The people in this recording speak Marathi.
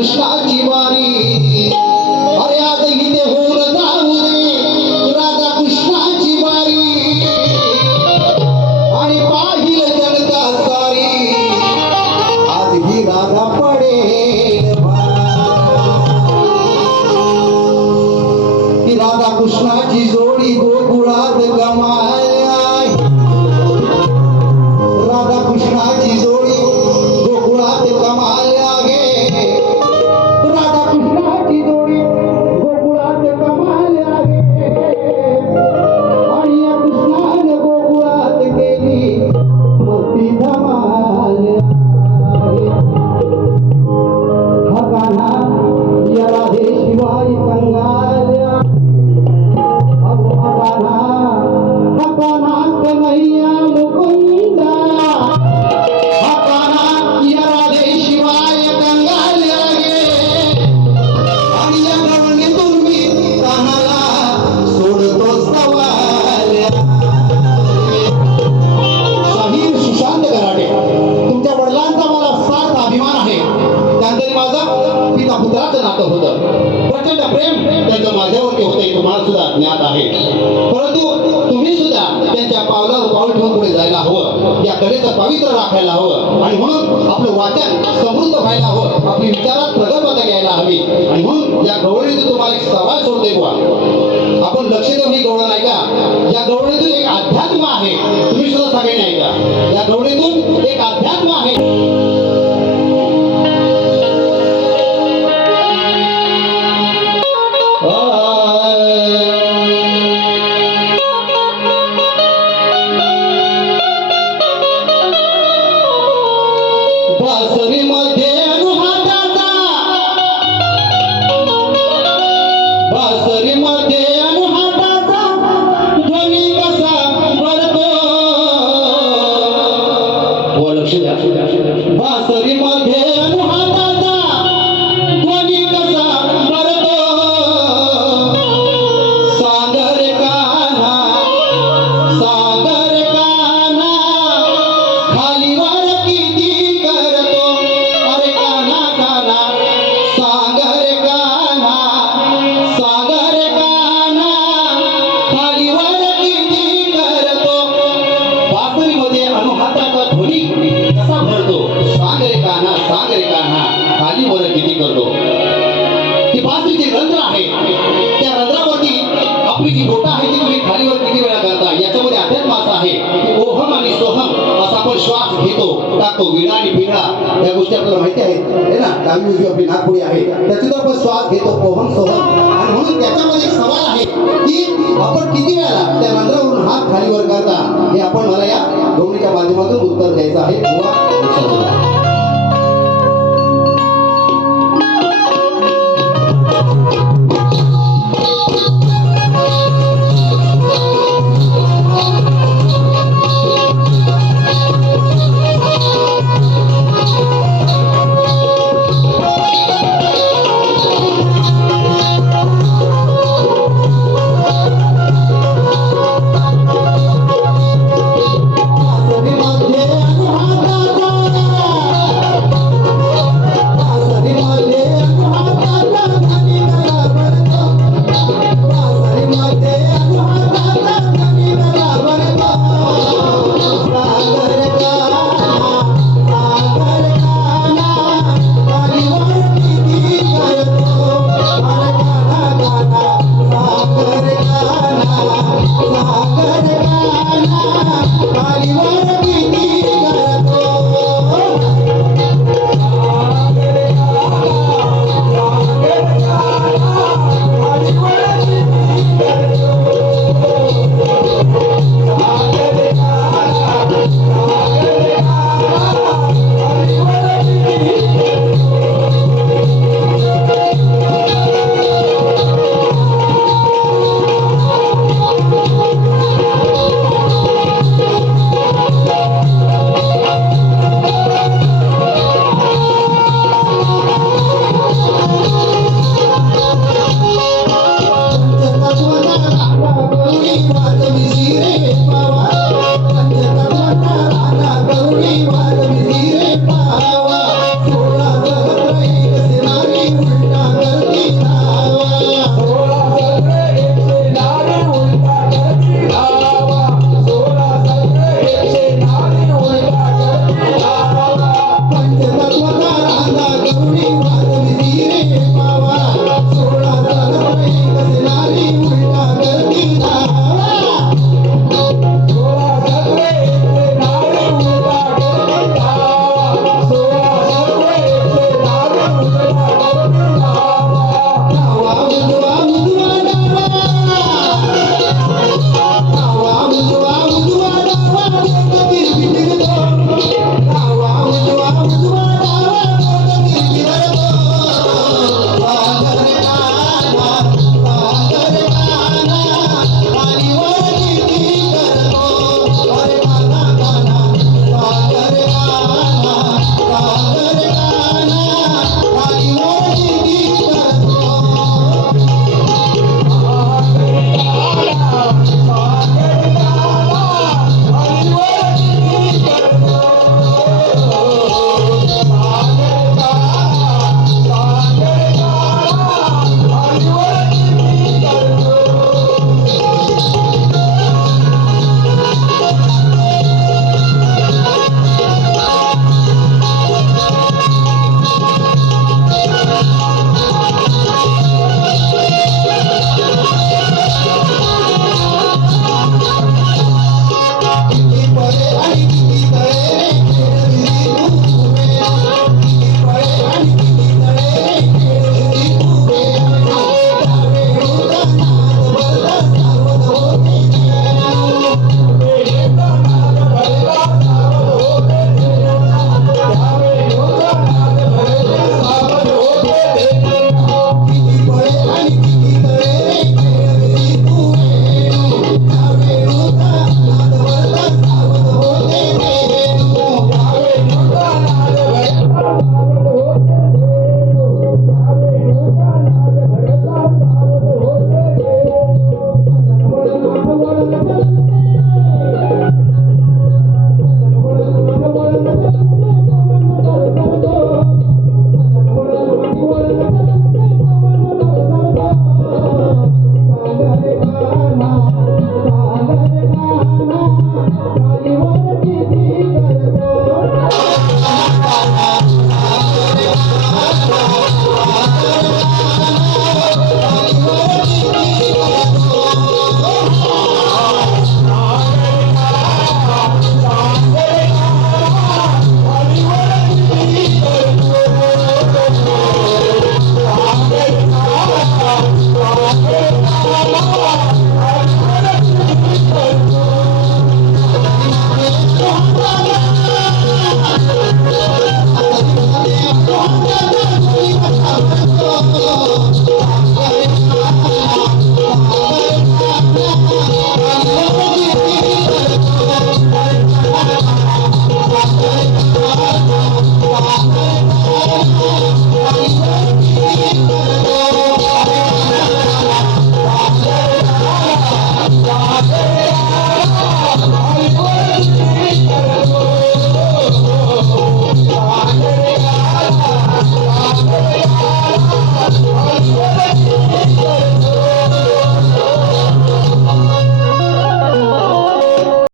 कृष्णाची वारी अरे आज इथे होऊन जाऊ दे राधा कृष्णाची वारी आणि पाहिल जनता सारी आज ही राधा पडेल ही राधा कृष्णाची जोडी गोकुळात गमाय राधा कृष्णाची जोडी गोकुळात कमाल आहे राधा कृष्णाची जोडी गोकुळात कमाल आहे आणि या कृष्णाने गोकुळात केली मस्ती धमाल आहे हा गाणा या राधे शिवाय कंगाल हा गाणा कन्हैया मुकुंदा पुत्राचं नातं होतं प्रचंड प्रेम त्यांचं माझ्यावरती होतं हे तुम्हाला सुद्धा ज्ञात आहे परंतु तुम्ही सुद्धा त्यांच्या पावलावर पाऊल ठेवून पुढे जायला हवं या कलेचं पवित्र राखायला हवं आणि म्हणून आपलं वाचन समृद्ध व्हायला हवं आपली विचारात प्रगल्भता घ्यायला हवी आणि म्हणून या गवळणीतून तुम्हाला एक सवाल सोडतोय बुवा आपण लक्ष देऊन ही गवळण ऐका या गवळणीतून एक अध्यात्म आहे तुम्ही सुद्धा सगळ्यांनी ऐका या गवळणीतून एक अध्यात्म आहे बासरीमध्ये अनुहाताचा बासरीमध्ये अनुहाताचा ध्वनी कसा भरतो लक्ष द्या बासरीमध्ये अनुहाताचा ध्वनी कसा भरतो सागर कान्हा खालीवर किती करतो अरे कान्हा कान्हा सागर कान्हा खालीवर किती करतो बासरीमध्ये अनुहाताचा ध्वनी कसा भरतो सागर कान्हा खालीवर किती करतो ही बासरीची रंध्र आहे त्या रंध्रावरती आपली जी बोटं आहे ती तुम्ही खालीवर किती वेळा करता याच्यामध्ये अध्यात्म असा आहे की ओहम आणि सोहम असा आपण श्वास घेतो टाकतो विणा आणि पिंगळा या गोष्टी आपल्याला माहिती आहेत है ना डावी उजवी आपली नागपुडी आहे त्याच्यातून आपण श्वास घेतो ओहम सोहम आणि म्हणून त्याच्यामध्ये एक सवाल आहे की आपण किती वेळा त्या रंध्रावरून हात खालीवर करता हे आपण मला या गवळणीच्या माध्यमातून उत्तर द्यायचं आहे